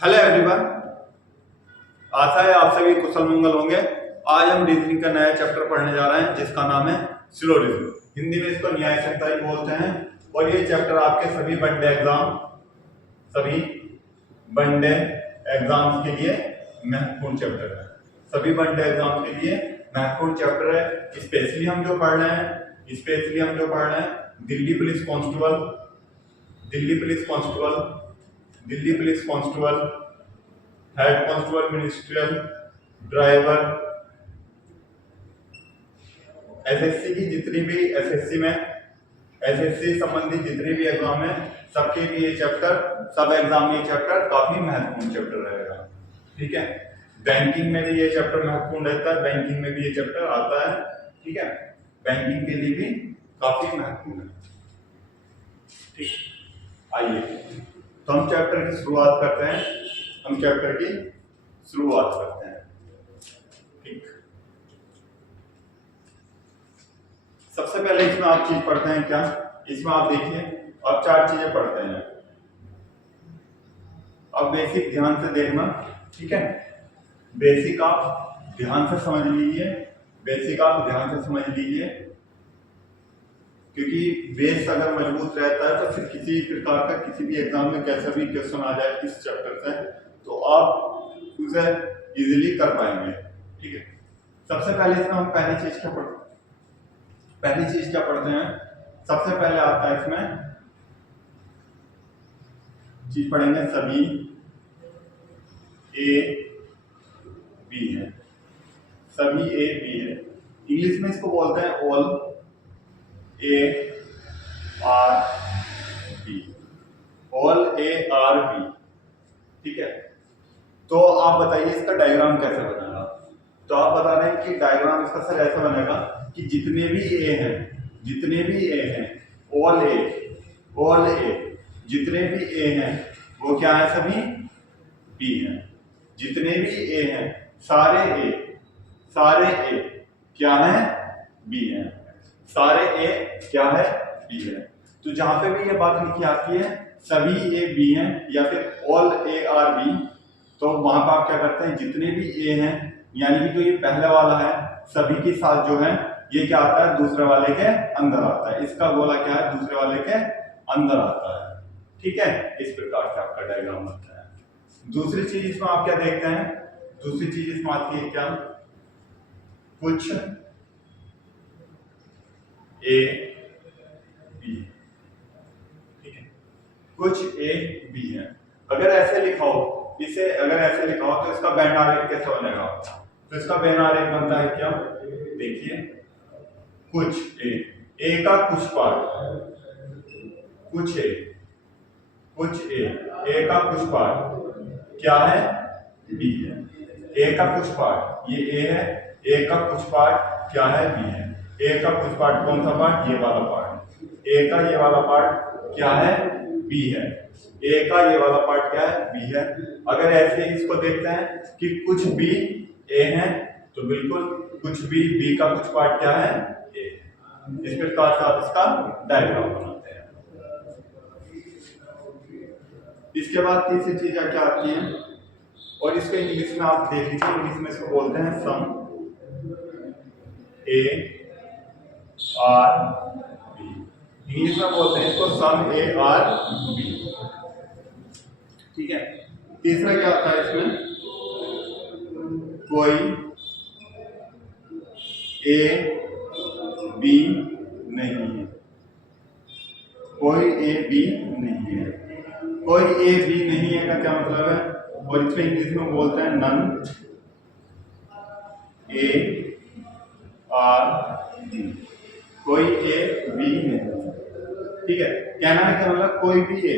Hello everyone, आशा है आप सभी कुशल मंगल होंगे। आज हम रीजनिंग का नया चैप्टर पढ़ने जा रहे हैं जिसका नाम है सिलोजिज्म। हिंदी में इसको न्याय संहिता ही बोलते हैं। और ये चैप्टर आपके सभी वनडे एग्जाम्स के लिए महत्वपूर्ण चैप्टर है। सभी वनडे एग्जाम के लिए महत्वपूर्ण चैप्टर है। स्पेशली हम जो पढ़ रहे हैं Delhi police constable, head constable ministerial, driver, SSC की जितनी भी एसएससी संबंधित जितने भी एग्जाम है सबके लिए सब एग्जाम में ये चैप्टर काफी महत्वपूर्ण चैप्टर रहेगा। ठीक है, बैंकिंग में भी ये चैप्टर महत्वपूर्ण रहता है, बैंकिंग में भी ये चैप्टर आता है। ठीक है, बैंकिंग के लिए भी काफी महत्वपूर्ण है। ठीक, आइए तो हम चैप्टर की शुरुआत करते हैं। ठीक, सबसे पहले इसमें आप चीज पढ़ते हैं क्या? इसमें आप देखिए, आप चार चीजें पढ़ते हैं। अब बेसिक ध्यान से देखना। ठीक है, बेसिक आप ध्यान से समझ लीजिए, क्योंकि बेस अगर मजबूत रहता है तो फिर किसी प्रकार का किसी भी एग्जाम में कैसा भी क्वेश्चन आ जाए इस चैप्टर से तो आप उसे इजीली कर पाएंगे। ठीक है, सबसे पहले इसमें हम पहली चीज क्या पढ़ते हैं? सबसे पहले आता है इसमें चीज पढ़ेंगे सभी ए बी है। इंग्लिश में इसको बोलते हैं ऑल ए आर बी, ठीक है, तो आप बताइए इसका डायग्राम कैसे बनेगा? तो आप बता रहे हैं कि डायग्राम इसका सर ऐसा बनेगा कि जितने भी ए हैं ऑल ए, जितने भी ए हैं वो क्या है? सभी बी हैं। जितने भी ए हैं सारे ए क्या है? बी हैं। सारे ए क्या है? बी है। तो जहां पे भी ये बात लिखी आती है सभी ए बी हैं या फिर ऑल ए आर बी, तो वहां पर आप क्या करते हैं? जितने भी ए हैं, यानी कि जो ये पहले वाला है सभी के साथ जो है ये क्या आता है? दूसरे वाले के अंदर आता है। इसका गोला क्या है? दूसरे वाले के अंदर आता है। ठीक है, इस प्रकार से आपका डायग्राम बनता है। दूसरी चीज इसमें आप क्या देखते हैं? दूसरी चीज इसमें आती है क्या? कुछ ए बी, ठीक है, कुछ ए बी है। अगर ऐसे लिखा हो तो इसका बैन आरेख कैसे बनेगा? तो इसका बैन आरेख बनता है क्या? देखिए, कुछ ए का कुछ पार्ट, ए का कुछ पार्ट क्या है? बी है। ए का कुछ पार्ट ये ए है, ए का कुछ पार्ट क्या है? बी है। ए का कुछ पार्ट कौन सा पार्ट? ये वाला पार्ट। ए का ये वाला पार्ट क्या है? बी है। ए का ये वाला पार्ट क्या है? बी है। अगर ऐसे इसको देखते हैं कि कुछ बी ए है तो बिल्कुल कुछ बी का कुछ पार्ट क्या है? ए। इस प्रकार से आप इसका डायग्राम बनाते हैं। इसके बाद तीसरी चीज क्या आती है? और इसको इंग्लिश में आप देख लीजिए, इंग्लिश में इसको बोलते हैं सम ए आर बी। इंग्लिश में बोलते हैं इसको सम ए आर बी। ठीक है, तीसरा क्या आता है इसमें? कोई ए बी नहीं है। कोई ए बी नहीं है का क्या मतलब है? और इसमें इंग्लिश में बोलते हैं नन ए आर बी। कोई ए बी नहीं। ठीक है, कहना है क्या मतलब? कोई भी ए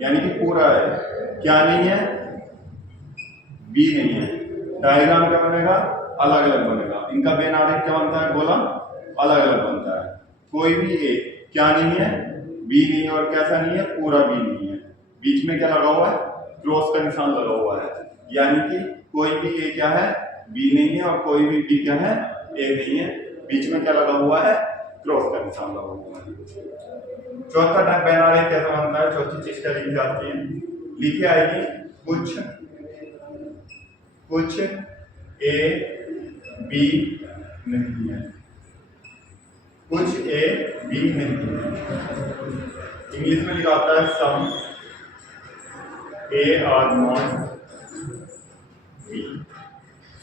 यानी कि पूरा है, क्या नहीं है? बी नहीं है। डायग्राम क्या बनेगा? अलग अलग बनेगा। इनका बेन आरेख क्या बनता है? गोला अलग अलग बनता है। कोई भी ए क्या नहीं है? बी नहीं है। और कैसा नहीं है? पूरा बी नहीं है। बीच में क्या लगा हुआ है? क्रॉस का निशान लगा हुआ है, यानी कि कोई भी ए क्या है? बी नहीं है, और कोई भी बी क्या है? ए नहीं है। बीच में क्या लगा हुआ है? क्रॉस का निशान लगा हुआ है। चौथा टाइप बैन आरेख कैसा बनता है, चौथी चीज क्या लिखी जाती है, लिखी आएगी कुछ ए बी नहीं है, कुछ ए बी नहीं है। इंग्लिश में लिखा होता है some A are not B,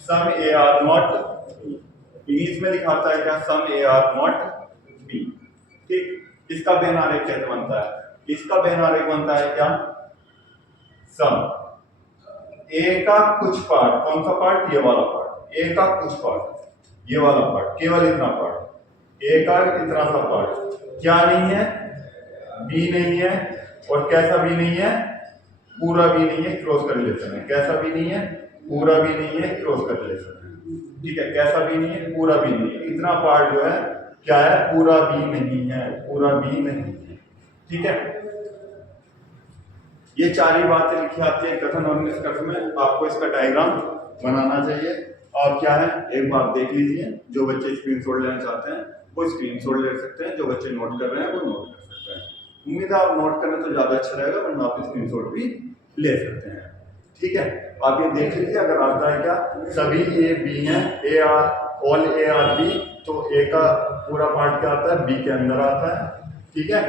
some A are not, English में लिखा होता है क्या, some A are not B. ठीक, इसका बैन आरेख कैसे बनता है, इसका बैन आरेख बनता है क्या, सम ए का कुछ पार्ट, कौन सा पार्ट, ये वाला पार्ट, ए का कुछ पार्ट, ये वाला पार्ट, केवल इतना पार्ट, ए का इतना सा पार्ट क्या नहीं है, बी नहीं है, और कैसा भी नहीं है, पूरा भी नहीं है, क्रॉस कर रिलेशन है, कैसा भी नहीं है, पूरा भी नहीं है, क्रॉस कर रिलेशन है। ठीक है, कैसा भी नहीं है, पूरा भी नहीं है, इतना पार्ट जो है क्या है, पूरा भी नहीं है, पूरा भी नहीं है। ठीक है, ये चार ही बातें लिखी आती है कथन और निष्कर्ष में। आपको इसका डायग्राम बनाना चाहिए, और क्या है एक बार देख लीजिए, जो बच्चे स्क्रीनशॉट लेना चाहते हैं वो स्क्रीनशॉट ले सकते हैं, जो बच्चे नोट कर रहे हैं वो नोट कर सकते हैं। उम्मीद है आप नोट करें तो ज्यादा अच्छा रहेगा, वरना आप स्क्रीनशॉट भी ले सकते हैं। ठीक है, आप ये देख लीजिए, अगर आता है क्या, सभी ए बी हैं, A are all A are B, तो ए का पूरा पार्ट क्या आता है, बी के अंदर आता है। ठीक है,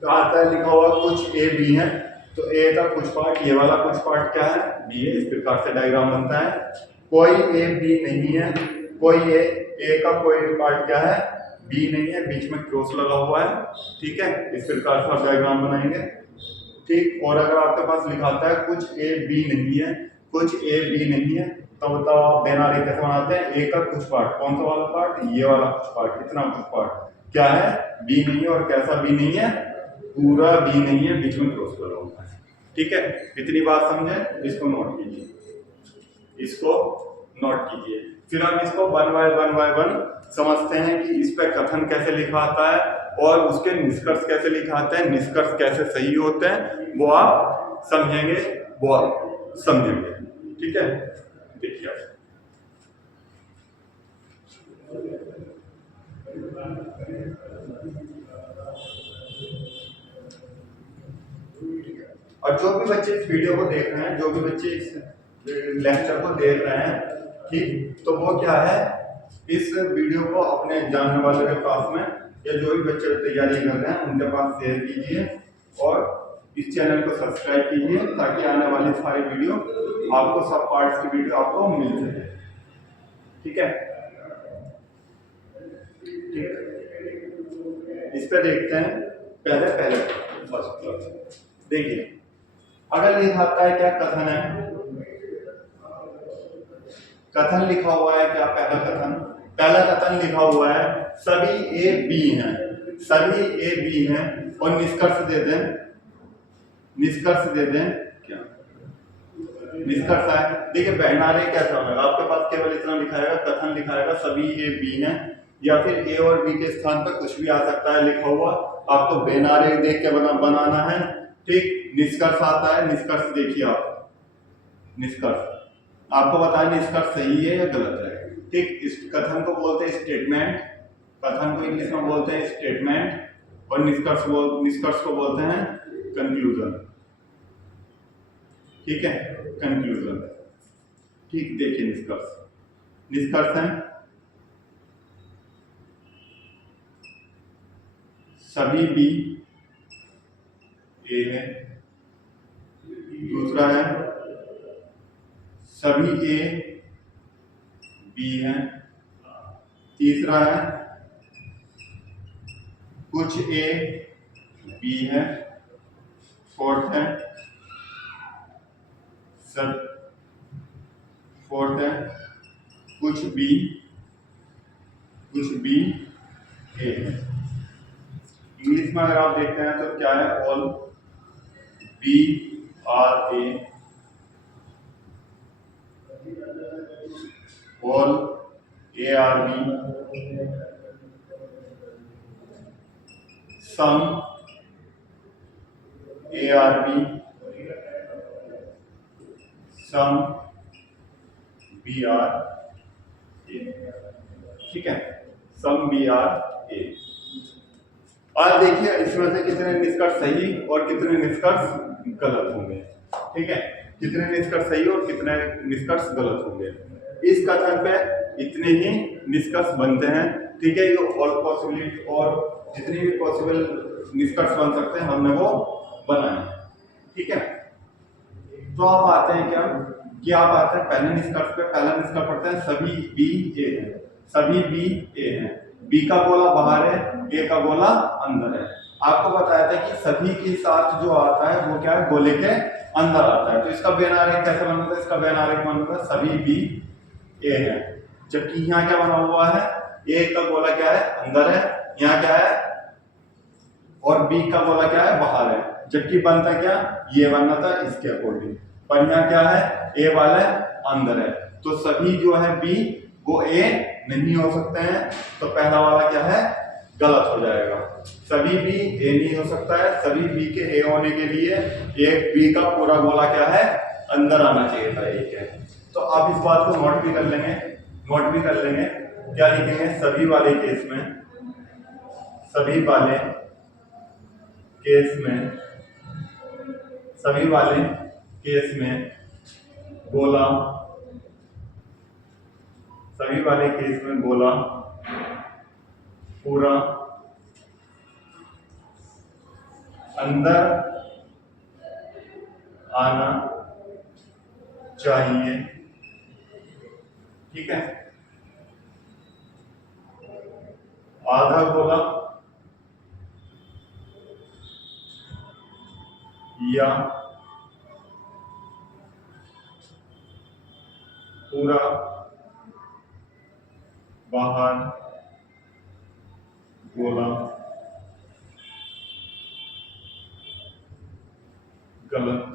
तो आता है लिखा हुआ कुछ ए बी है, तो ए का कुछ पार्ट, ये वाला कुछ पार्ट क्या है, बी है। इस प्रकार से डायग्राम बनता है। कोई ए बी नहीं है, कोई ए का कोई पार्ट क्या है, बी नहीं है, बीच में क्रॉस लगा हुआ है। ठीक है, इस प्रकार से आप डायग्राम बनाएंगे। ठीक, और अगर आपके पास लिखाता है कुछ ए बी नहीं है, कुछ ए बी नहीं है, तो बताओ आप बैन आरेख कैसे बनाते हैं, ए का कुछ पार्ट, कौन सा वाला पार्ट, ये वाला कुछ पार्ट, इतना कुछ पार्ट क्या है, बी नहीं है, और कैसा बी नहीं है, पूरा बी नहीं है, बीच में क्रॉस लगा हुआ है। ठीक है, इतनी बात समझे, इसको नोट कीजिए, इसको नोट कीजिए। फिर हम इसको वन बाय वन समझते हैं कि इस पे कथन कैसे लिखा आता है और उसके निष्कर्ष कैसे लिखा आता है, निष्कर्ष कैसे सही होते हैं, वो आप समझेंगे, वो आप समझेंगे। ठीक है, देखिए और जो भी बच्चे इस वीडियो को देख रहे हैं, जो भी बच्चे इस लेक्चर को देख रहे हैं, ठीक, तो वो क्या है, इस वीडियो को अपने जानने वाले के पास में, या जो भी बच्चे तैयारी कर रहे हैं उनके पास शेयर कीजिए, और इस चैनल को सब्सक्राइब कीजिए, ताकि आने वाली सारी वीडियो आपको, सब पार्ट्स की वीडियो आपको मिल सके। ठीक है, ठीक, इस पे देखते हैं पहले फर्स्ट क्लास। देखिए, अगर लिखा आता है क्या, कथन है, कथन लिखा हुआ है क्या, पहला कथन लिखा हुआ है सभी ए बी हैं, सभी ए बी हैं, और निष्कर्ष दे दें, क्या निष्कर्ष है। देखिए बैन आरेख कैसा होगा, आपके पास केवल इतना लिखाएगा, कथन लिखाएगा सभी ए बी हैं, या फिर ए और बी के स्थान पर कुछ भी आ सकता है लिखा हुआ, आपको बैन आरेख देख के बनाना है। ठीक, निष्कर्ष आता है, निष्कर्ष देखिए आप, निष्कर्ष आपको बताया निष्कर्ष सही है या गलत है। ठीक, इस कथन को बोलते हैं स्टेटमेंट, कथन को इंग्लिश में बोलते हैं स्टेटमेंट, और निष्कर्ष को बोलते हैं कंक्लूजन। ठीक है, कंक्लूजन। ठीक, देखिए निष्कर्ष है सभी बी ए है, दूसरा है सभी ए बी है, तीसरा है कुछ ए बी है, फोर्थ है कुछ बी ए है। इंग्लिश में अगर आप देखते हैं तो क्या है, all B are A, all A are B, some A are B, some B are A. ठीक है, सम बी आर ए। आज देखिए इसमें से कितने निष्कर्ष सही और कितने निष्कर्ष गलत होंगे। ठीक है, कितने निष्कर्ष सही और कितने निष्कर्ष गलत होंगे। इस कथन पे इतने ही निष्कर्ष बनते हैं। ठीक है, ये ऑल पॉसिबिलिटी और जितनी भी पॉसिबल निष्कर्ष बन सकते हैं हमने वो बनाए। ठीक है, तो आप आते हैं क्या कि आप आते हैं पहले निष्कर्ष पे। पहला निष्कर्ष पढ़ते हैं सभी बी ए है, सभी बी ए है। बी का गोला बाहर है, ए का गोला अंदर है। आपको बताया था कि सभी के साथ जो आता है वो क्या है, गोले के अंदर आता है। तो इसका वेन आरेख कैसे बनता है, इसका वेन आरेख बनता है सभी बी ए है, जबकि यहाँ क्या बना हुआ है, ए का गोला क्या है, अंदर है, यहाँ क्या है, और बी का गोला क्या है, बाहर है। जबकि बनता क्या, ये बनना था इसके अकॉर्डिंग, पर यहाँ क्या है, ए वाला अंदर है। तो सभी जो है बी वो ए नहीं हो सकते हैं। तो पहला वाला क्या है, गलत हो जाएगा। सभी बी ए नहीं हो सकता है। सभी बी के ए होने के लिए एक बी का पूरा गोला क्या है, अंदर आना चाहिए था एक है। तो आप इस बात को नोट भी कर लेंगे, नोट भी कर लेंगे। क्या लिखेंगे, सभी वाले केस में, सभी वाले केस में, सभी वाले केस में गोला, सभी वाले केस में गोला पूरा अंदर आना चाहिए। ठीक है, आधा गोला या पूरा बाहर गोला गलत।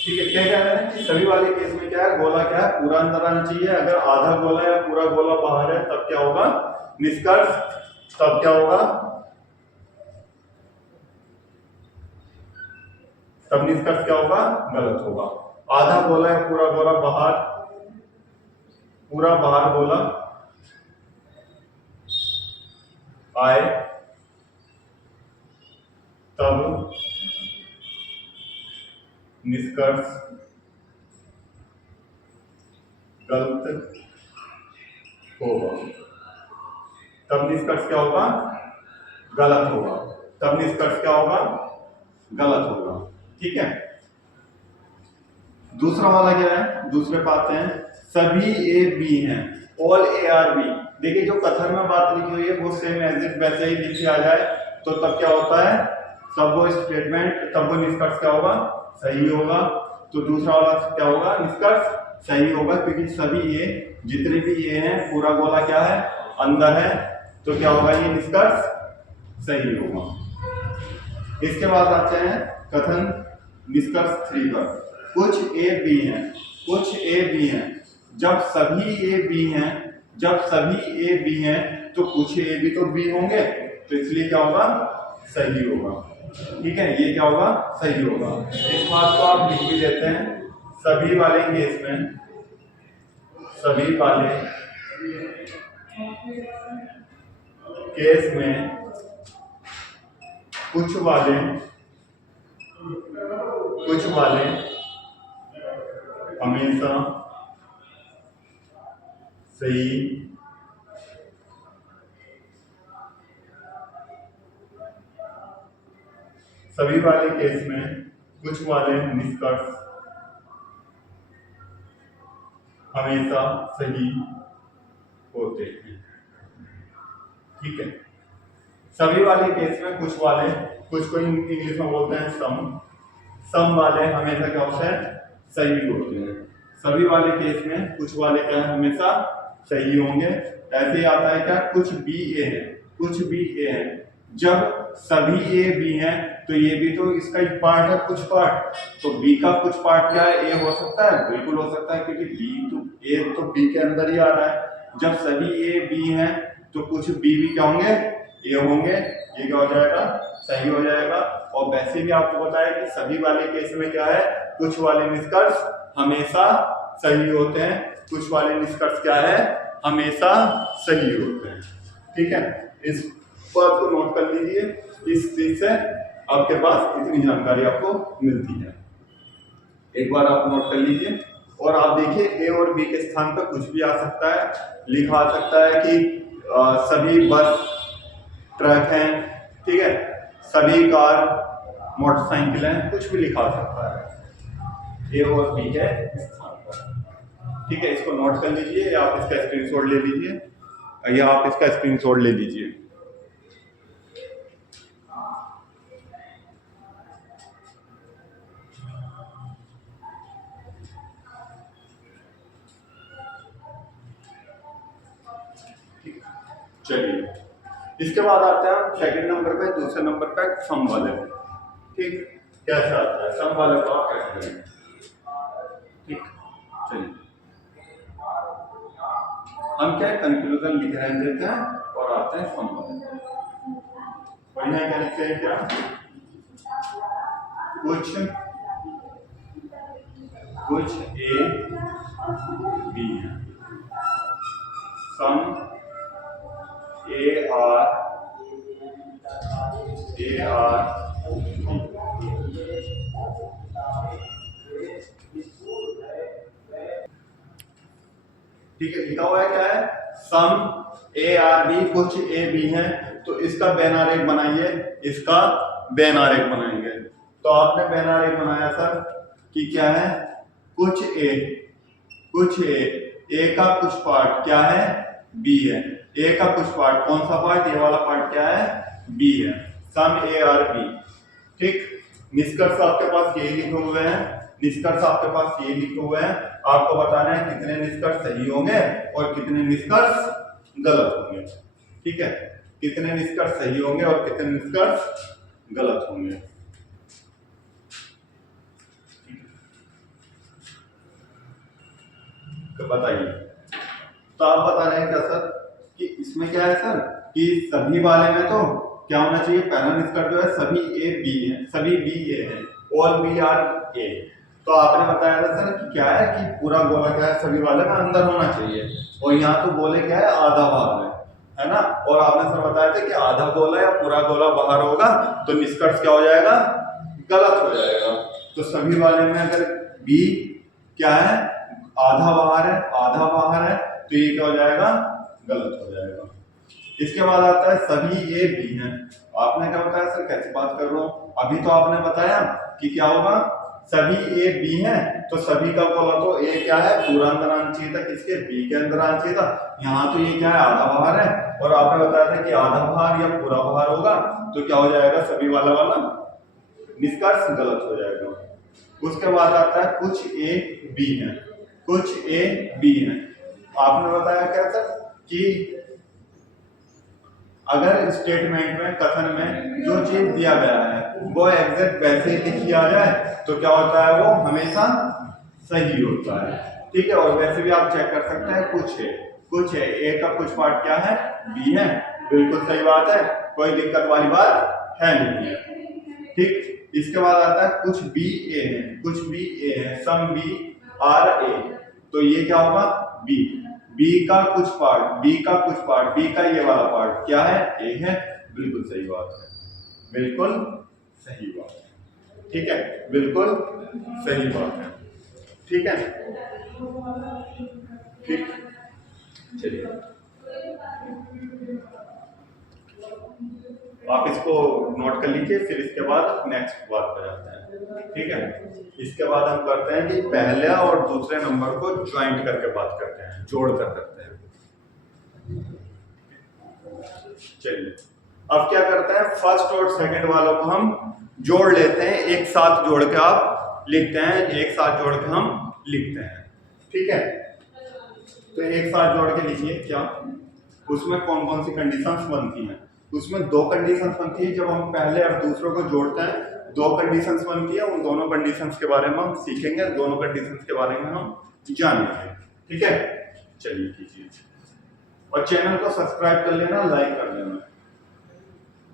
ठीक है, क्या कह रहे हैं कि सभी वाले केस में क्या है, गोला क्या है, पूरा अंदर आना चाहिए। अगर आधा गोला या पूरा गोला बाहर है तब क्या होगा, निष्कर्ष, तब क्या होगा, तब निष्कर्ष क्या होगा, गलत होगा। आधा गोला या पूरा गोला बाहर, पूरा बाहर गोला आए तब निष्कर्ष गलत होगा। तब निष्कर्ष क्या होगा, गलत होगा। तब निष्कर्ष क्या होगा, गलत होगा। ठीक है, दूसरा वाला क्या है, दूसरे पे आते हैं, सभी ए बी हैं, ऑल ए आर बी। देखिए जो कथन में बात लिखी हुई है वो सेम एज इट वैसे ही लिखी आ जाए तो तब क्या होता है, तब वो स्टेटमेंट, तब वो निष्कर्ष क्या होगा, सही होगा। तो दूसरा वाला क्या होगा, निष्कर्ष सही होगा, क्योंकि सभी ए, जितने भी ए हैं, पूरा गोला क्या है, अंदर है। तो क्या होगा, ये निष्कर्ष सही होगा। इसके बाद आते हैं कथन निष्कर्ष 3 पर। कुछ ए बी हैं, कुछ ए बी हैं, जब सभी ए बी हैं, जब सभी ए बी हैं तो कुछ ए बी तो बी होंगे, तो इसलिए क्या होगा, सही होगा। ठीक है, ये क्या होगा, सही होगा। इस बात को आप लिख भी देते हैं, सभी वाले केस में, सभी वाले केस में कुछ वाले हमेशा सही सभी वाले केस में कुछ वाले निष्कर्ष हमेशा सही होते हैं। ठीक है, सभी वाले केस में कुछ वाले, कुछ को इंग्लिश में बोलते हैं सम वाले हमेशा क्या होते हैं, सही होते हैं। सभी वाले केस में कुछ वाले क्या है, हमेशा सही होंगे। ऐसे ही आता है क्या, कुछ बी ए है, कुछ बी ए है, जब सभी ए बी हैं तो ये भी तो इसका एक पार्ट है, कुछ पार्ट। तो बी का कुछ पार्ट क्या है, ए हो सकता है, बिल्कुल हो सकता है, क्योंकि बी तो ए तो बी के अंदर ही आ रहा है। जब सभी ए बी हैं तो कुछ बी भी क्या होंगे, ए होंगे। ये क्या हो जाएगा, सही हो जाएगा। और वैसे भी आपको बताया कि सभी वाले केस में क्या है, कुछ वाले निष्कर्ष हमेशा सही होते हैं, कुछ वाले निष्कर्ष क्या है, हमेशा सही होते हैं। ठीक है, इस बात को नोट कर लीजिए। इस चीज से आपके पास इतनी जानकारी आपको मिलती है, एक बार आप नोट कर लीजिए। और आप देखिए ए और बी के स्थान पर कुछ भी आ सकता है, लिखा आ सकता है कि सभी बस ट्रक हैं, ठीक है, सभी कार मोटरसाइकिल हैं, कुछ भी लिखा आ सकता है ए और बी के स्थान पर। ठीक है, इसको नोट कर लीजिए, या आप इसका स्क्रीनशॉट ले लीजिए, या आप इसका स्क्रीनशॉट ले लीजिए। चलिए, इसके बाद आते हैं हम सेकंड नंबर पे, दूसरे नंबर पे सम वाले पे। ठीक, कैसे आता है सम वाले को आप कैसे करेंगे? ठीक, चलिए हम क्या कंक्लूजन लिख रहे देते हैं और आते हैं सम वाले पे। और यहाँ क्या लिखते हैं, क्या कुछ ए बी है, सम ए आर ठीक है, लिखा हुआ है क्या है, सम ए आर बी, कुछ ए बी है, तो इसका बैन आरेख बनाइए, इसका बैन आरेख बनाएंगे। तो आपने बैन आरेख बनाया सर कि क्या है, कुछ ए का कुछ पार्ट क्या है, बी है, ए का कुछ पार्ट, कौन सा पार्ट, ये वाला पार्ट क्या है, बी है, सम ए आर बी। ठीक, निष्कर्ष आपके पास यही लिखे हुए हैं, निष्कर्ष आपके पास ये लिखे हुए हैं। आपको बताना है कितने निष्कर्ष सही होंगे और कितने निष्कर्ष गलत होंगे। ठीक है, कितने निष्कर्ष सही होंगे और कितने निष्कर्ष गलत होंगे। तो बताइए, तो आप बता रहे हैं क्या सर कि इसमें क्या है सर कि सभी वाले में तो क्या होना चाहिए, पहला निष्कर्ष जो है सभी ए बी है, सभी बी ए है, ऑल बी आर ए। तो आपने बताया था सर कि क्या है कि पूरा गोला क्या है, सभी वाले में अंदर होना चाहिए, और यहाँ तो गोले क्या है, आधा भाग है ना। और आपने सर बताया था कि आधा गोला या पूरा गोला बाहर होगा तो निष्कर्ष क्या हो जाएगा, गलत हो जाएगा। तो सभी वाले में अगर बी क्या है, आधा बाहर है, तो ये क्या हो जाएगा, गलत हो जाएगा। इसके बाद आता है सभी ए बी हैं। आपने क्या बताया सर, कैसे बात कर रहा हूं, अभी तो आपने बताया कि क्या होगा, सभी ए बी हैं, तो सभी का बोला तो ए क्या है, पूरा अंदर आना चाहिए था, किसके, बी के अंदर आना चाहिए था। यहाँ तो ये क्या है, आधा बाहर है, और आपने बताया था कि आधा बाहर या पूरा बाहर होगा तो क्या हो जाएगा, सभी वाला निष्कर्ष गलत हो जाएगा। उसके बाद आता है कुछ ए बी है, कुछ ए बी है। आपने बताया क्या सर कि अगर स्टेटमेंट में, कथन में जो चीज दिया गया है वो एग्जैक्ट वैसे ही लिखी आ जाए तो क्या होता है, वो हमेशा सही होता है। ठीक है, और वैसे भी आप चेक कर सकते हैं, कुछ है ए का कुछ पार्ट क्या है, बी है, बिल्कुल सही बात है, कोई दिक्कत वाली बात है नहीं है। ठीक, इसके बाद आता है कुछ बी ए है, सम बी आर ए, तो ये क्या होगा, बी का कुछ पार्ट, बी का ये वाला पार्ट क्या है, ए है, बिल्कुल सही बात है, बिल्कुल सही बात है। ठीक है, बिल्कुल सही बात है। ठीक है, ठीक, चलिए आप इसको नोट कर लीजिए, फिर इसके बाद नेक्स्ट बात पर जाते हैं। ठीक है, इसके बाद हम करते हैं कि पहले और दूसरे नंबर को ज्वाइंट करके बात करते हैं, जोड़ कर करते हैं। चलिए, अब क्या करते हैं, फर्स्ट और सेकंड वालों को हम जोड़ लेते हैं, एक साथ जोड़ के आप लिखते हैं, एक साथ जोड़ के हम लिखते हैं। ठीक है, तो एक साथ जोड़ के लिखिए, क्या उसमें कौन कौन सी कंडीशंस बनती हैं। उसमें दो कंडीशंस बनती है, जब हम पहले और दूसरों को जोड़ते हैं दो कंडीशंस बनती है, उन दोनों कंडीशंस के बारे में हम सीखेंगे, दोनों कंडीशंस के बारे में हम जानेंगे। ठीक है, चलिए कीजिए, और चैनल को सब्सक्राइब कर लेना, लाइक कर लेना,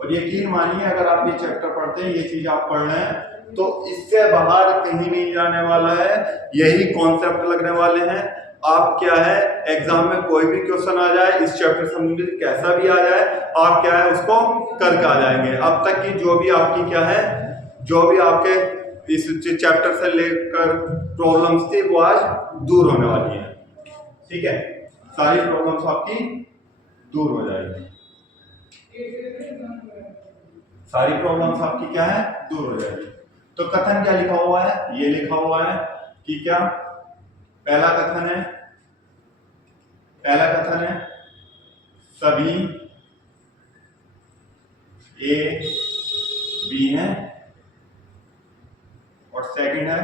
और यकीन मानिए अगर आप ये चैप्टर पढ़ते हैं, ये चीज आप पढ़ रहे हैं, तो इससे बाहर कहीं नहीं जाने वाला है, यही कॉन्सेप्ट लगने वाले हैं, आप क्या है एग्जाम में कोई भी क्वेश्चन आ जाए इस चैप्टर से संबंधित कैसा भी आ जाए, आप क्या है उसको करके आ जाएंगे। अब तक की जो भी आपकी क्या है, जो भी आपके इस चैप्टर से लेकर प्रॉब्लम्स थी वो आज दूर होने वाली है। ठीक है, सारी प्रॉब्लम्स आपकी दूर हो जाएगी, सारी प्रॉब्लम्स आपकी क्या है दूर हो जाएगी। तो कथन क्या लिखा हुआ है, ये लिखा हुआ है कि क्या पहला कथन है, पहला कथन है सभी ए बी हैं, और सेकंड है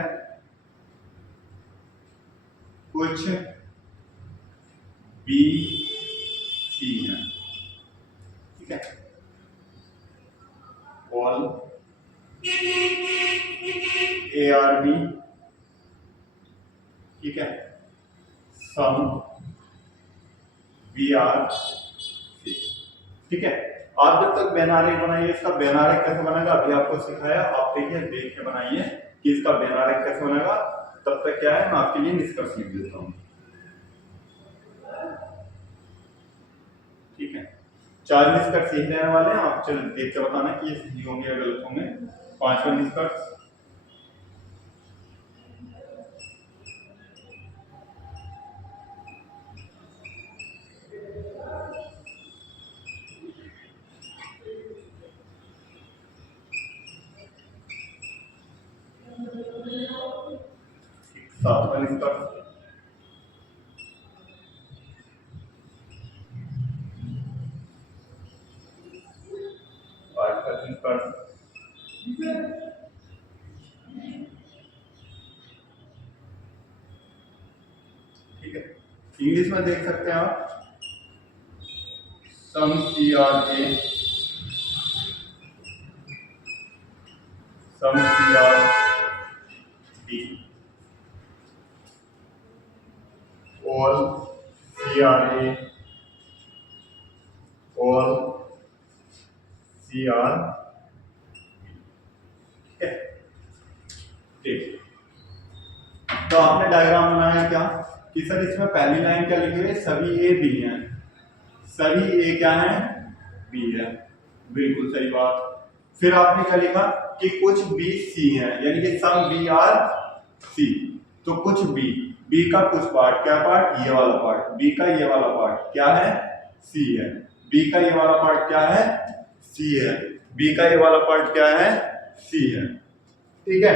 कुछ बी सी हैं। ठीक है, ऑल ए आर बी, ठीक है, सम बी आर सी। ठीक है, आप जब तक बैनारिक बनाइए, इसका बैनारिक कैसे बनेगा अभी आपको सिखाया, आप देखिए देख के बनाइए कि इसका बैनारिक कैसे बनेगा। तब तक क्या है मैं आपके लिए निष्कर्ष लिख देता हूं। ठीक है, 4 निष्कर्ष यही रहने वाले हैं, आप चल देख के बताना कि ये सही होंगे या गलत होंगे। 5वां निष्कर्ष सातवां निष्कर्ष आठवां निष्कर्ष ठीक है, इंग्लिश में देख सकते हैं आप some C are A, some C are B, all C are A, all C are. ठीक है, ठीक, तो आपने डायग्राम बनाया क्या कि सर इसमें पहली लाइन क्या लिखी हुई है, सभी ए बी हैं, सभी ए क्या है बी है, बिल्कुल सही बात। फिर आपने क्या लिखा कि कुछ बी सी है, यानी कि सम बी आर सी, तो कुछ बी, बी का कुछ पार्ट, क्या पार्ट ये वाला पार्ट, बी का ये वाला पार्ट क्या है सी है, बी का ये वाला पार्ट क्या है सी है, बी का ये वाला पार्ट क्या है सी है। ठीक है,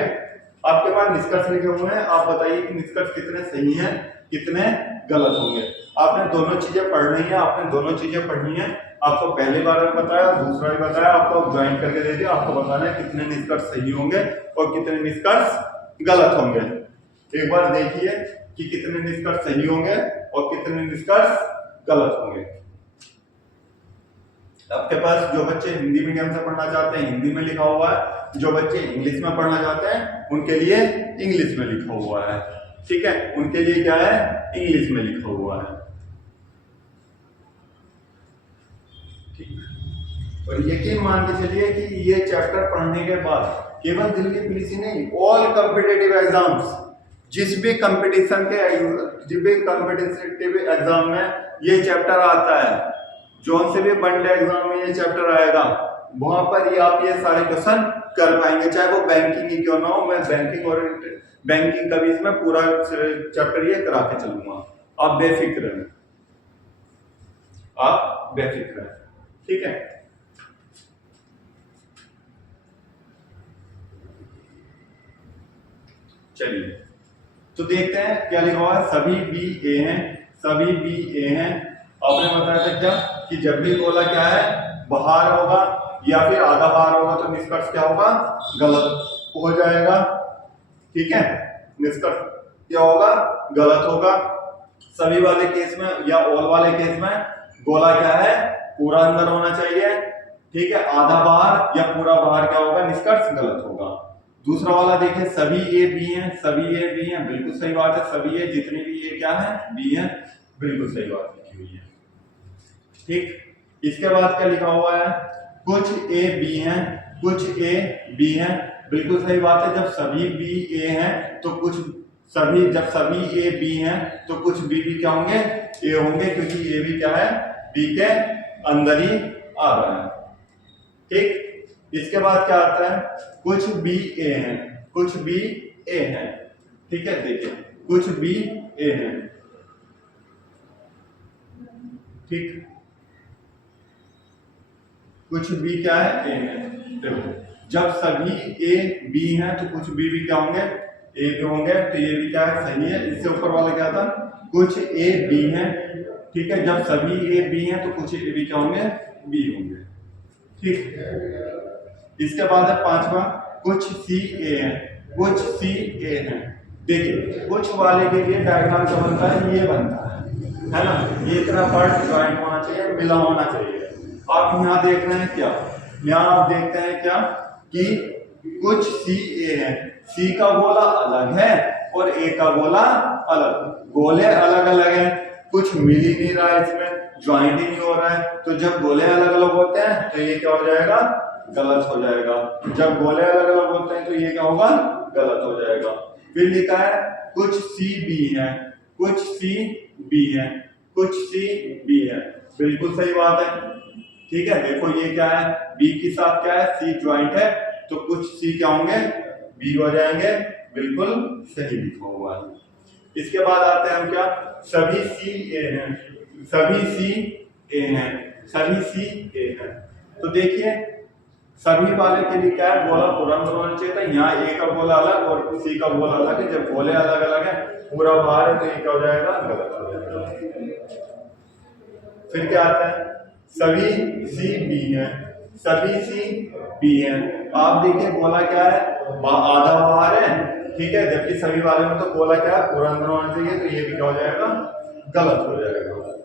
आपके पास निष्कर्ष लिखे हुए हैं, आप बताइए कि निष्कर्ष कितने सही हैं कितने गलत होंगे। आपने दोनों चीजें पढ़नी है, आपने दोनों चीजें पढ़नी है, आपको पहली बार में बताया, दूसरा भी बताया, आपको ज्वाइन करके दे दिया, आपको बताना है कितने निष्कर्ष सही होंगे और कितने निष्कर्ष गलत होंगे। एक बार देखिए कि कितने निष्कर्ष सही होंगे और कितने निष्कर्ष गलत होंगे। आपके पास जो बच्चे हिंदी मीडियम से पढ़ना चाहते हैं हिंदी में लिखा हुआ है, जो बच्चे इंग्लिश में पढ़ना चाहते हैं उनके लिए इंग्लिश में लिखा हुआ है। ठीक है, उनके लिए क्या है इंग्लिश में लिखा हुआ है। और यकीन मान के चलिए कि ये चैप्टर पढ़ने के बाद केवल दिल्ली पीसी नहीं, ऑल कॉम्पिटिटिव एग्जाम्स, जिस भी कंपटीशन एग्जाम में ये चैप्टर आता है, जोन से भी वनडे एग्जाम में ये चैप्टर आएगा, वहां पर ये आप ये सारे क्वेश्चन कर पाएंगे, चाहे वो बैंकिंग ही क्यों ना हो। मैं बैंकिंग का भी इसमें पूरा चैप्टर ये करा के चलूंगा, आप बेफिक्र हैं, आप बेफिक्र हैं। ठीक है, चलिए तो देखते हैं क्या लिखा हुआ है, सभी बी ए हैं, सभी बी ए हैं। आपने बताया था क्या कि जब भी गोला क्या है बाहर होगा या फिर आधा बाहर होगा तो निष्कर्ष क्या होगा गलत हो जाएगा। ठीक है, निष्कर्ष क्या होगा गलत होगा। सभी वाले केस में या ऑल वाले केस में गोला क्या है पूरा अंदर होना चाहिए। ठीक है, आधा बाहर या पूरा बाहर क्या होगा निष्कर्ष गलत होगा। दूसरा वाला देखिए सभी ए बी हैं, सभी ए बी हैं, बिल्कुल सही बात है, सभी ए जितनी भी ए क्या है बी है, बिल्कुल सही बात लिखी हुई है। ठीक, इसके बाद क्या लिखा हुआ है कुछ ए बी हैं, कुछ ए बी हैं, बिल्कुल सही बात है। जब सभी बी ए हैं तो कुछ सभी जब सभी ए बी हैं तो कुछ बी भी क्या होंगे, ए होंगे, क्योंकि ए भी क्या है, बी के अंदर ही आ रहा है। ठीक, इसके बाद क्या आता है, कुछ बी ए हैं, कुछ बी ए हैं। ठीक है, देखिए कुछ बी ए हैं। ठीक, कुछ बी क्या है, ए है। देखो जब सभी ए बी हैं तो कुछ बी भी क्या होंगे, ए भी होंगे, तो ये भी क्या है, सही है। इससे ऊपर वाला क्या था, कुछ ए बी हैं। ठीक है, जब सभी ए बी हैं तो कुछ ए बी क्या होंगे, बी होंगे। ठीक, इसके बाद है पांचवा, कुछ सी ए हैं, कुछ सी ए हैं। देखिए कुछ वाले के लिए डायग्राम क्या बनता है, ये बनता है ना, ये इतना पार्ट ज्वाइंट होना चाहिए, मिला होना चाहिए। आप यहाँ देख रहे हैं क्या, यहाँ आप देखते हैं क्या कि कुछ सी ए है, सी का गोला अलग है और ए का गोला अलग, गोले अलग अलग हैं, कुछ मिल ही नहीं रहा है, इसमें ज्वाइंट ही नहीं हो रहा है। तो जब गोले अलग अलग होते हैं तो ये क्या हो जाएगा, गलत हो जाएगा। जब गोले अलग अलग होते हैं तो ये क्या होगा, गलत हो जाएगा। फिर लिखा है कुछ सी बी है, कुछ सी बी है, कुछ सी बी है, बिल्कुल सही बात है। ठीक है, देखो ये क्या है, बी के साथ क्या है, सी ज्वाइंट है, तो कुछ सी क्या होंगे, बी हो जाएंगे, बिल्कुल सही लिखा हुआ है। इसके बाद आते हैं हम क्या, सभी सी ए हैं, सभी सी ए हैं, सभी सी ए हैं। तो देखिए सभी वाले के लिए क्या है, गोला पूरा होना चाहिए था, यहाँ ए का गोला अलग और सी का गोला अलग है। जब गोले अलग अलग है, पूरा बाहर है, तो ये क्या हो जाएगा, गलत हो जाएगा। फिर क्या आता है, सभी सी बी है, सभी सी बी है। आप देखिए गोला क्या है, आधा बाहर है। ठीक है, जबकि सभी वाले में तो गोला क्या है, पूरा अंदर होना चाहिए, तो ये भी क्या हो जाएगा, गलत हो जाएगा।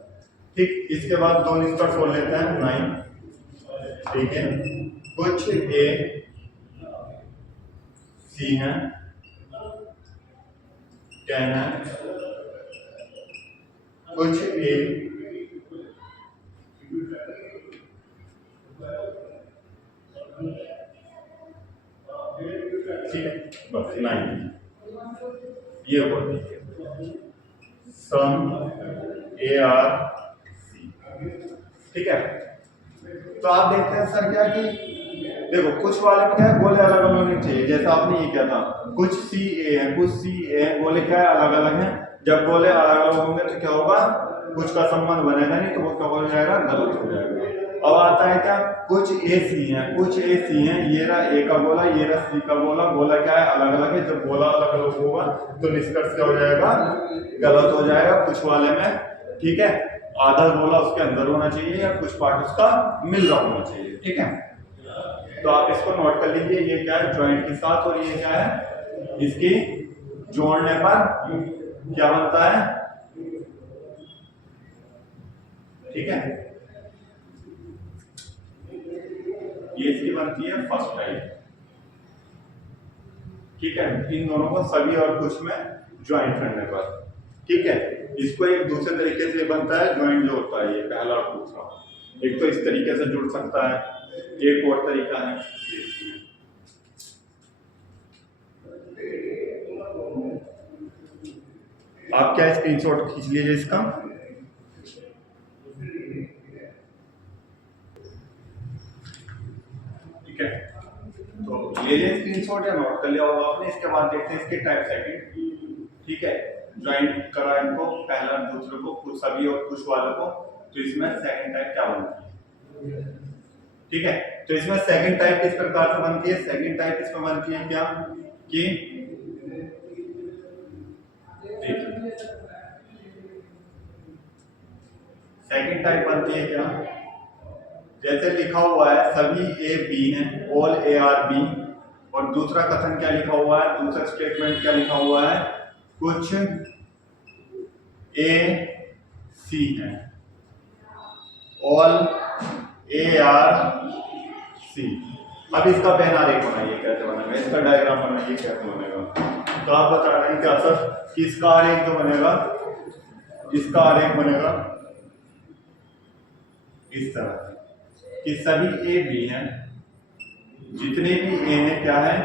ठीक, इसके बाद दो निष्कर्ष बोल लेते हैं, 9। ठीक है, कुछ ए सी है, 10 है, कुछ ए ठीक है, बस 9 ये बोल दीजिए, सम ए आर सी। ठीक है, तो आप देखते हैं सर क्या कि देखो कुछ वाले में क्या है, गोले अलग अलग होने चाहिए, जैसा आपने ये किया था, कुछ सी ए है, कुछ सी ए है, गोले क्या है, अलग अलग हैं। जब गोले अलग अलग होंगे तो क्या होगा, कुछ का संबंध बनेगा नहीं, तो वो क्या हो जाएगा, गलत हो जाएगा। अब आता है क्या, कुछ ए सी है, कुछ ए सी है, ये रहा ए का गोला, ये रहा सी का गोला, गोला क्या है, अलग अलग है। जब गोला अलग अलग होगा तो निष्कर्ष क्या हो जाएगा, गलत हो जाएगा कुछ वाले में। ठीक है, आधा गोला उसके अंदर होना चाहिए या कुछ पार्ट उसका मिल रहा होना चाहिए। ठीक है, तो आप इसको नोट कर लीजिए, ये क्या है, ज्वाइंट के साथ, और ये क्या है, इसकी जोड़ने पर क्या बनता है। ठीक है, ये इसकी बनती है फर्स्ट टाइप। ठीक है, इन दोनों को सभी और कुछ में ज्वाइंट करने पर। ठीक है, इसको एक दूसरे तरीके से बनता है ज्वाइंट जो होता है, ये पहला और दूसरा, एक तो इस तरीके से जुड़ सकता है, एक और तरीका है। आप क्या स्क्रीनशॉट खींच लीजिए इसका। ठीक है, तो ले लिया स्क्रीनशॉट या नोट कर लिया होगा आपने। इसके बाद देखते हैं इसके टाइप सेटिंग। ठीक है, ज्वाइंट करा इनको, पहला दूसरे को, कुछ सभी और कुछ वालों को, तो इसमें सेकंड टाइप क्या बनती है। ठीक है, तो इसमें सेकंड टाइप किस प्रकार से बनती है, सेकंड टाइप इसमें बनती है क्या कि सेकंड टाइप बनती है क्या, जैसे लिखा हुआ है सभी ए बी हैं, ऑल ए आर बी, और दूसरा कथन क्या लिखा हुआ है, दूसरा स्टेटमेंट क्या लिखा हुआ है, कुछ ए सी है, ऑल ए आर सी। अब इसका पेन आरेख बनाइए, कैसे बनेगा, इसका डायग्राम बनाइए, कैसे बनेगा। तो आप बता रहे हैं क्या सर कि इसका आरेख जो बनेगा, इसका आरेख बनेगा इस तरह कि सभी ए बी हैं, जितने भी ए हैं क्या है,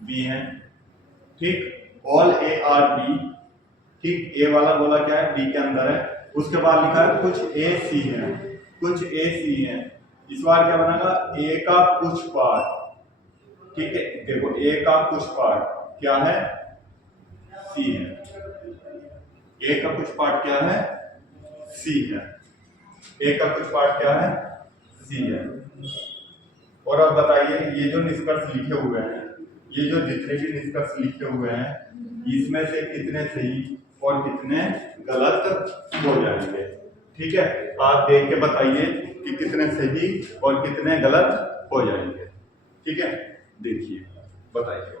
बी हैं, ठीक, ऑल ए आर बी, ठीक, ए वाला गोला क्या है, बी के अंदर है। उसके बाद लिखा है कुछ ए सी है, कुछ ए सी है। इस बार क्या बनेगा, ए का कुछ पार्ट, ठीक है, देखो ए का कुछ पार्ट क्या है, सी है। ए का कुछ पार्ट क्या है, सी है। ए का कुछ पार्ट क्या है, सी है। और अब बताइए ये जो निष्कर्ष लिखे हुए हैं, ये जो जितने भी निष्कर्ष लिखे हुए हैं, इसमें से कितने सही और कितने गलत हो जाएंगे। ठीक है, आप देख के बताइए कि कितने सही और कितने गलत हो जाएंगे। ठीक है, देखिए बताइए।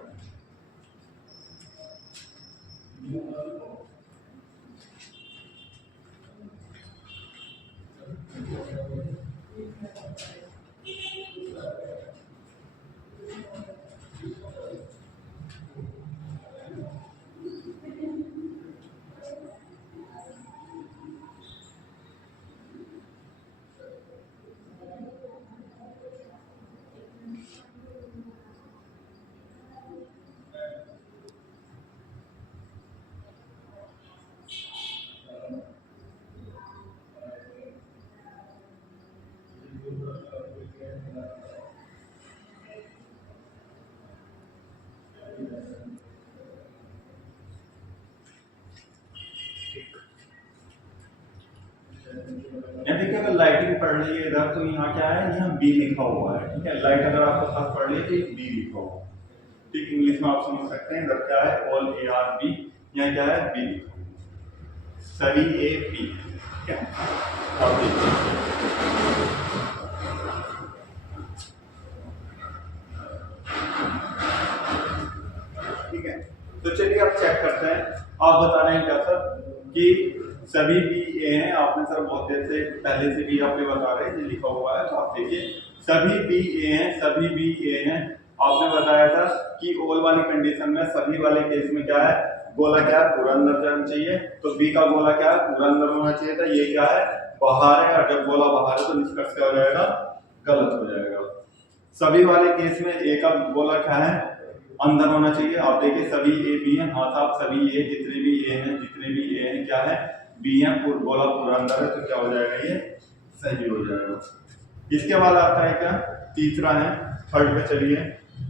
यहाँ देखिए अगर लाइटिंग पढ़ रही है इधर तो यहाँ क्या है, यहाँ बी लिखा हुआ है। ठीक है, लाइट अगर आपके पास पढ़ रही है तो बी लिखा हुआ है। ठीक, इंग्लिश में आप समझ सकते हैं इधर क्या है, ऑल ए आर बी, यहाँ क्या है, बी लिखा हुआ है, सभी ए बी। ठीक है, अब देखिए ठीक है, तो चलिए अब चेक करते हैं। आप बता रहे हैं क्या सर कि सभी बी ए हैं, आपने सर बहुत देर से पहले से भी आपने बता रहे हैं, ये लिखा हुआ है। तो आप देखिए सभी बी ए हैं, सभी बी ए हैं। आपने बताया था कि ऑल वाली कंडीशन में, सभी वाले केस में क्या है, गोला क्या है, पूरा अंदर जाना चाहिए। तो बी का गोला क्या है, पूरा अंदर होना चाहिए था। ये क्या है, बाहर है, और जब गोला बाहर है तो निष्कर्ष क्या हो जाएगा, गलत हो जाएगा। सभी वाले केस में ए का गोला क्या है, अंदर होना चाहिए। आप देखिए सभी ए बी हैं, हाँ साहब सभी ए, जितने भी ए हैं, जितने भी ए हैं क्या है, बी हैं, गोला पूरा अंदर है, तो क्या हो जाएगा, ये सही हो जाएगा। इसके बाद आता है क्या, तीसरा है, थर्ड पे चलिए,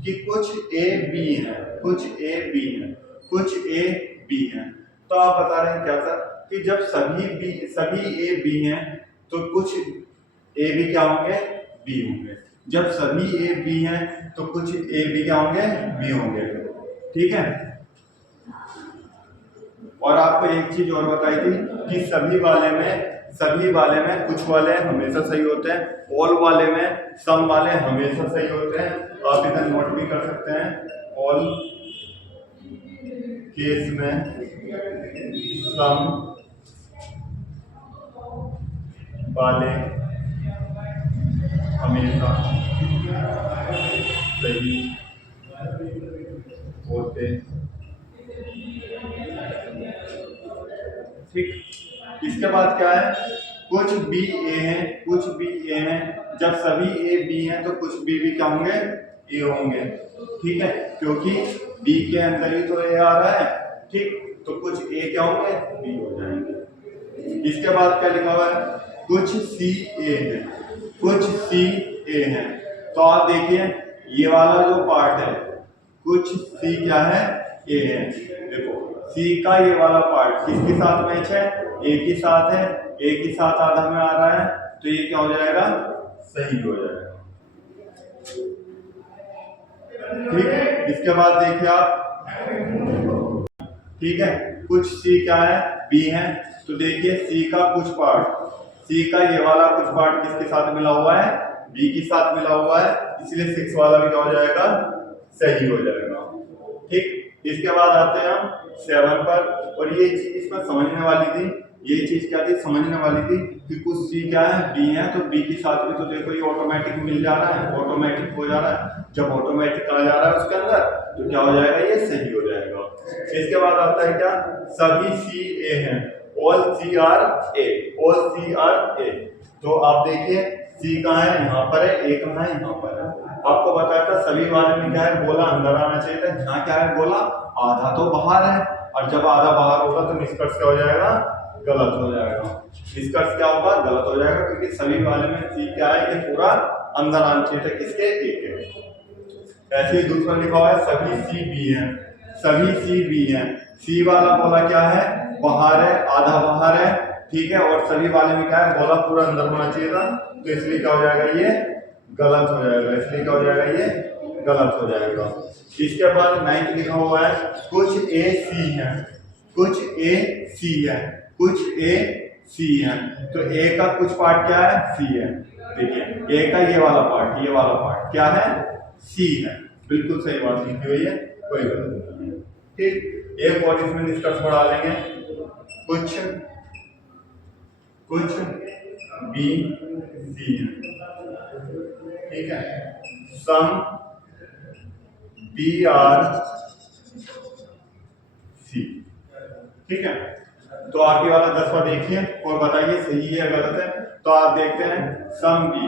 कि कुछ ए बी हैं, कुछ ए बी हैं, कुछ ए बी हैं। तो आप बता रहे हैं क्या सर कि जब सभी ए बी हैं तो कुछ ए बी क्या होंगे, बी होंगे। जब सभी ए बी हैं तो कुछ ए बी क्या होंगे, बी होंगे। ठीक है, और आपको एक चीज और बताई थी कि सभी वाले में कुछ वाले हमेशा सही होते हैं, ऑल वाले में सम वाले हमेशा सही होते हैं। आप इधर नोट भी कर सकते हैं, ऑल केस में सम वाले हमेशा सही होते। ठीक, इसके बाद क्या है, कुछ बी ए हैं, कुछ बी ए हैं। जब सभी ए बी हैं तो कुछ बी भी क्या होंगे, ए होंगे। ठीक है, क्योंकि बी के अंदर ही तो ए आ रहा है। ठीक, तो कुछ ए क्या होंगे, बी हो जाएंगे। इसके बाद क्या लिखा हुआ है, कुछ सी ए है, कुछ सी ए है। तो आप देखिए ये वाला जो पार्ट है, कुछ सी क्या है, ए है। देखो सी का ये वाला पार्ट किसके साथ मैच है, ए के साथ है, ए के साथ आधा में आ रहा है, तो ये क्या हो जाएगा, सही हो जाएगा। ठीक है, इसके बाद देखिए आप, ठीक है, कुछ सी क्या है, बी है। तो देखिए सी का कुछ पार्ट, सी का ये वाला कुछ पार्ट किसके साथ मिला हुआ है, बी के साथ मिला हुआ है, इसलिए 6 वाला भी क्या हो जाएगा, सही हो जाएगा। ठीक, इसके बाद आते हैं हम 7 पर, और ये चीज इसमें समझने वाली थी, ये चीज क्या थी, समझने वाली थी कि कुछ सी क्या है, बी है, तो बी के साथ भी तो देखो ये ऑटोमेटिक मिल जा रहा है, ऑटोमेटिक हो जा रहा है। जब ऑटोमेटिक आ जा रहा है उसके अंदर तो क्या हो जाएगा, ये सही हो जाएगा। इसके बाद आता है क्या, सभी सी ए हैं, all C are A, all C are ए। तो आप देखिए सी कहाँ है, यहाँ पर है, ए कहाँ है, यहाँ पर है। आपको बताया था सभी वाले में क्या है, गोला अंदर आना चाहिए था, यहाँ क्या है, गोला आधा तो बाहर है, और जब आधा बाहर होगा तो निष्कर्ष क्या हो जाएगा, गलत हो जाएगा। निष्कर्ष क्या होगा, गलत हो जाएगा, क्योंकि सभी वाले में सी क्या है, ये पूरा अंदर आना चाहिए था, किसके, ए के। ऐसे ही दूसरा लिखा हुआ है सभी सी बी है, सभी सी बी है। सी वाला गोला क्या है, बाहर है, आधा बाहर है, ठीक है, और सभी वाले में क्या है, गोला पूरा अंदर होना चाहिए था, तो इसलिए क्या हो जाएगा, ये गलत हो जाएगा, इसलिए क्या हो जाएगा, ये गलत हो जाएगा। इसके बाद 9 लिखा हुआ है कुछ ए सी है, कुछ ए सी है, कुछ ए सी है। तो ए का कुछ पार्ट क्या है, सी है। देखिए ए का ये वाला पार्ट, ये वाला पार्ट क्या है, सी है। बिल्कुल सही बात लिखी हुई है, कोई गलत नहीं है। ठीक, एक और इसमें निष्कर्ष बढ़ा लेंगे, कुछ कुछ बी सी है, ठीक है, सम बी आर सी, ठीक है। तो आगे वाला 10वां देखिए और बताइए सही है या गलत है। तो आप देखते हैं सम बी,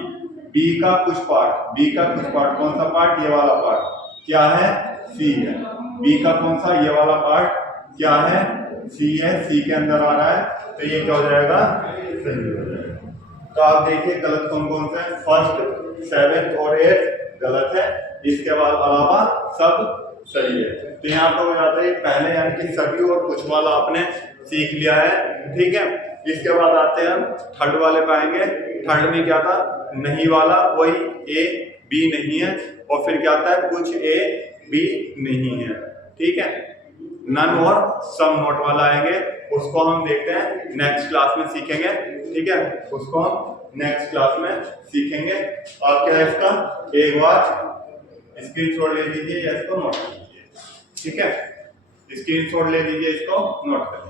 बी का कुछ पार्ट, बी का कुछ पार्ट, कौन सा पार्ट, ये वाला पार्ट क्या है, सी है। बी का कौन सा, ये वाला पार्ट क्या है, सी है, सी के अंदर आ रहा है, तो ये क्या हो जाएगा, सही हो जाएगा। तो आप देखिए गलत कौन कौन सा है, फर्स्ट 7th और 8th गलत है, इसके बाद अलावा सब सही है। तो यहाँ पर हो जाता है पहले यानी कि सभी और कुछ वाला आपने सीख लिया है, ठीक है। इसके बाद आते हैं हम थर्ड वाले पे आएंगे। थर्ड में क्या था, नहीं वाला, वही ए बी नहीं है, और फिर क्या आता है, कुछ ए बी नहीं है, ठीक है। नन और सम नॉट वाला आएंगे, उसको हम देखते हैं नेक्स्ट क्लास में सीखेंगे, ठीक है, उसको हम नेक्स्ट क्लास में सीखेंगे। आप क्या है इसका एक बार स्क्रीनशॉट ले लीजिए या इसको नोट कर लीजिए, ठीक है, स्क्रीनशॉट ले लीजिए, इसको नोट कर लीजिए।